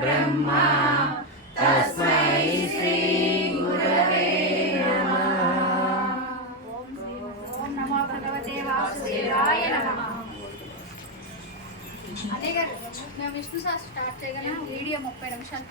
ब्रह्मा तस्मै श्री गुरवे नमः। ओम नमो भगवते वासुदेवाय नमः। అదే గారు మేము విష్ణు శాస్త్రం స్టార్ట్ చేయగానే వీడియో 30 నిమిషాలు